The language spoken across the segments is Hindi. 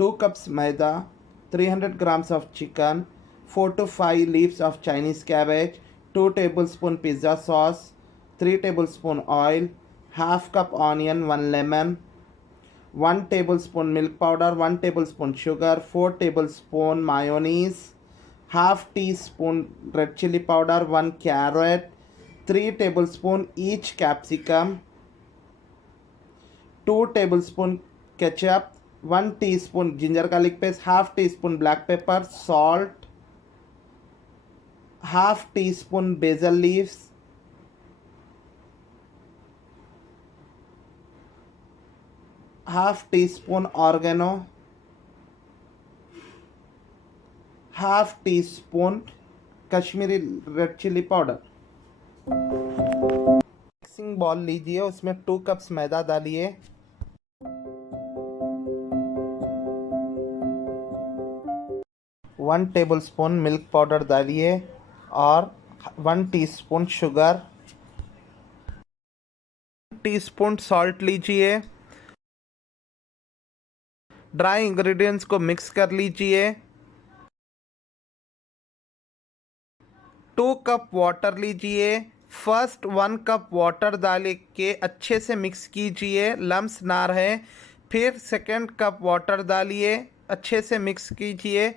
2 cups maida, 300 grams of chicken, 4 to 5 leaves of Chinese cabbage, 2 tablespoon pizza sauce, 3 tablespoon oil, half cup onion, 1 lemon, 1 tablespoon milk powder, 1 tablespoon sugar, 4 tablespoon mayonnaise, half teaspoon red chili powder, 1 carrot, 3 tablespoon each capsicum, 2 tablespoon ketchup, 1 teaspoon ginger garlic paste, half teaspoon black pepper, salt, half teaspoon basil leaves, half teaspoon oregano, half teaspoon Kashmiri red chilli powder. Mixing bowl लीजिए, उसमें 2 कप्स मैदा डालिए, 1 टेबलस्पून मिल्क पाउडर डालिए और 1 टीस्पून शुगर, टीस्पून सॉल्ट लीजिए। ड्राई इंग्रेडिएंट्स को मिक्स कर लीजिए। 2 कप वाटर लीजिए। फर्स्ट 1 कप वाटर डाल के अच्छे से मिक्स कीजिए, लम्स ना रहे। फिर सेकंड कप वाटर डालिए, अच्छे से मिक्स कीजिए।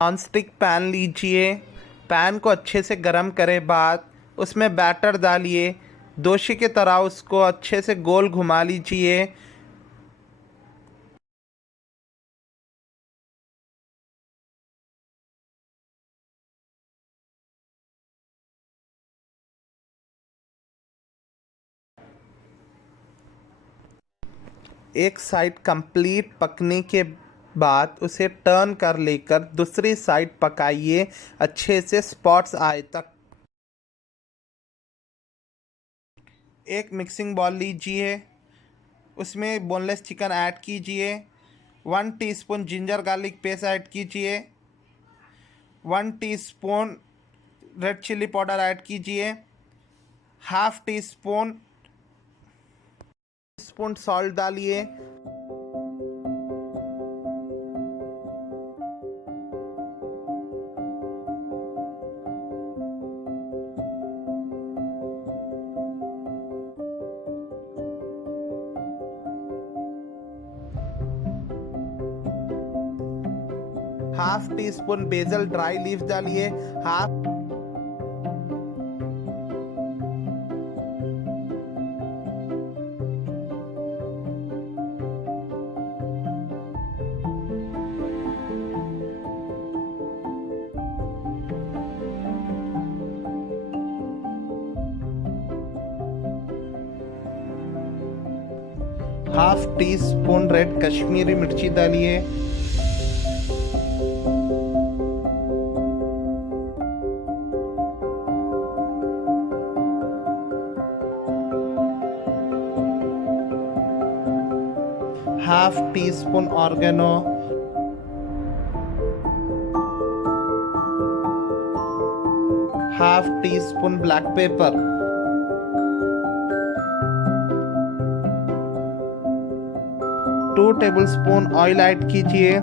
नॉन स्टिक पैन लीजिए, पैन को अच्छे से गर्म करे बाद उसमें बैटर डालिए, दोशी की तरह उसको अच्छे से गोल घुमा लीजिए। एक साइड कंप्लीट पकने के बाद उसे टर्न कर लेकर दूसरी साइड पकाइए अच्छे से स्पॉट्स आए तक। एक मिक्सिंग बॉल लीजिए, उसमें बोनलेस चिकन ऐड कीजिए, 1 teaspoon ginger garlic paste add कीजिए, 1 teaspoon red chilli powder add कीजिए, हाफ टी स्पून सॉल्ट डालिए। Half teaspoon basil dry leaf डालिए, half teaspoon red Kashmiri मिर्ची डालिए, half teaspoon oregano, half teaspoon black pepper, 2 tablespoon oil add कीजिए।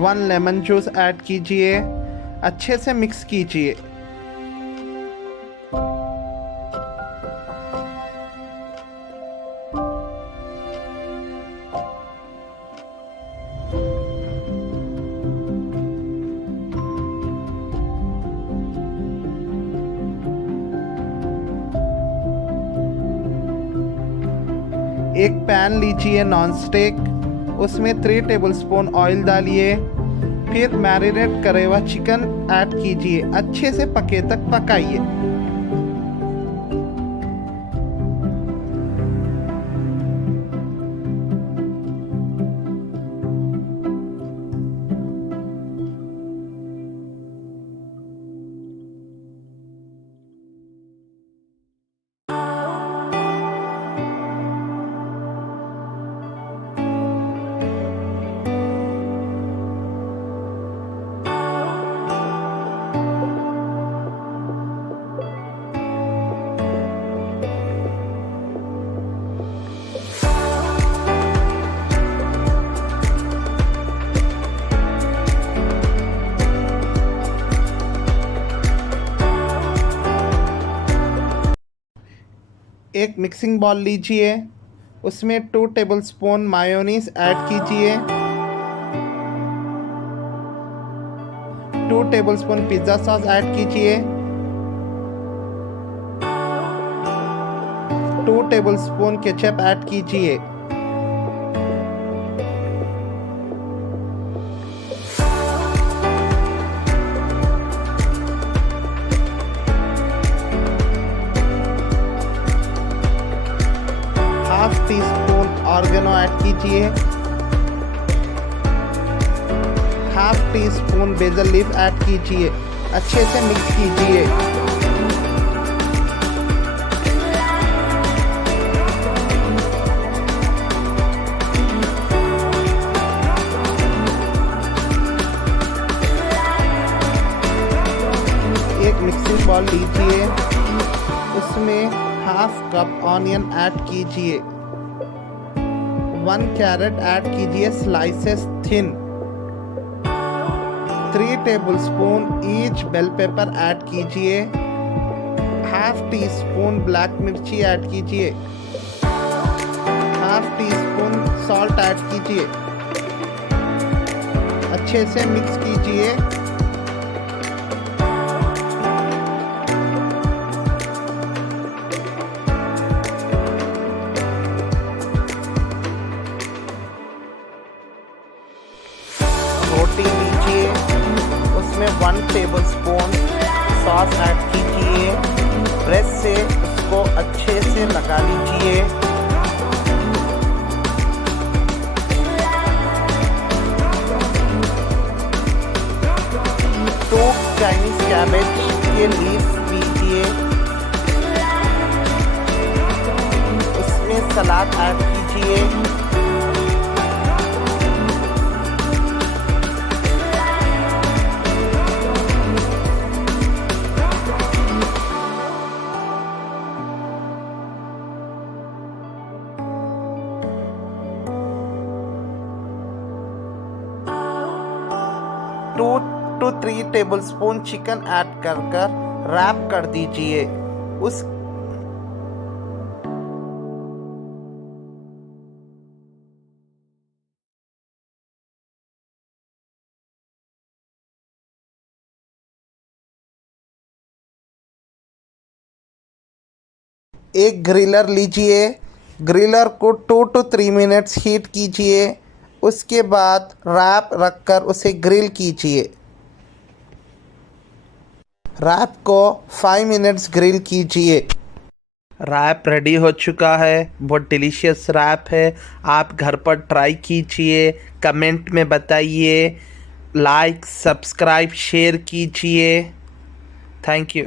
वन लेमन जूस ऐड कीजिए, अच्छे से मिक्स कीजिए। एक पैन लीजिए नॉन स्टिक, उसमें 3 टेबलस्पून ऑयल डालिए, फिर मैरिनेट करे हुआ चिकन ऐड कीजिए, अच्छे से पके तक पकाइए। एक मिक्सिंग बॉल लीजिए, उसमें 2 टेबलस्पून मायोनीज ऐड कीजिए, 2 टेबलस्पून पिज़्ज़ा सॉस ऐड कीजिए, 2 टेबलस्पून केचप ऐड कीजिए। Half teaspoon oregano add कीजिए, half teaspoon basil leaf add कीजिए। अच्छे से मिक्स कीजिए। एक मिक्सिंग बॉल लीजिए, उसमें हाफ कप ऑनियन ऐड कीजिए, 1 कैरेट ऐड कीजिए slices thin, 3 tablespoon each bell pepper add कीजिए, हाफ टी स्पून ब्लैक मिर्ची ऐड कीजिए, half teaspoon salt add कीजिए। अच्छे से मिक्स कीजिए। रोटी लीजिए, उसमें 1 टेबलस्पून सॉस ऐड कीजिए, ब्रश से उसको अच्छे से लगा लीजिए। तो चाइनीज कैबेज के लीव्स लीजिए, उसमें सलाद ऐड कीजिए, two two 3 tablespoon chicken add कर रैप कर दीजिए। उस एक ग्रिलर लीजिए, ग्रिलर को 2 to 3 मिनट्स हीट कीजिए, उसके बाद रैप रखकर उसे ग्रिल कीजिए। रैप को 5 मिनट्स ग्रिल कीजिए। रैप रेडी हो चुका है, बहुत डिलीशियस रैप है। आप घर पर ट्राई कीजिए, कमेंट में बताइए, लाइक सब्सक्राइब शेयर कीजिए। Thank you.